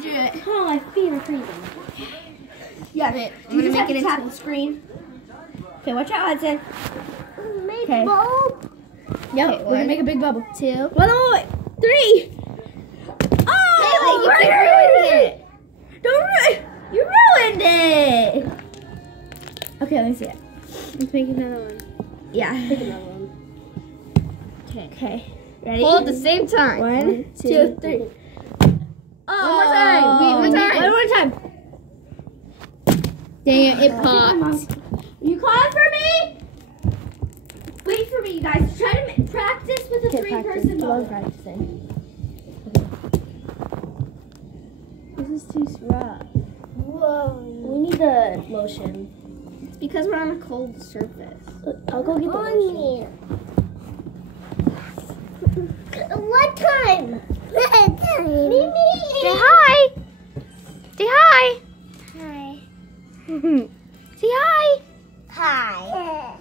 Do it. Oh, my feet are freezing. Yeah, I'm gonna make it into the screen. Okay, watch out, Hudson. Make Okay. bulb. Yep, Okay, we're gonna make a big bubble. 2. 1, 3. Oh, Haley, you ruined it. Don't ruin. You ruined it. Okay, let me see it. Let's make another one. Yeah. Make another one. Okay. Ready? Hold at the same time. 1, 2, 3. One more time. One more time. Dang it, it popped. You calling for me? Wait for me, you guys. Try to practice with a 3-person bubble. practicing. This is too rough. Whoa. We need the lotion. It's because we're on a cold surface. I'll go get the lotion. What time? Mimi. Say hi. Say hi. Hi. Say hi. Hi.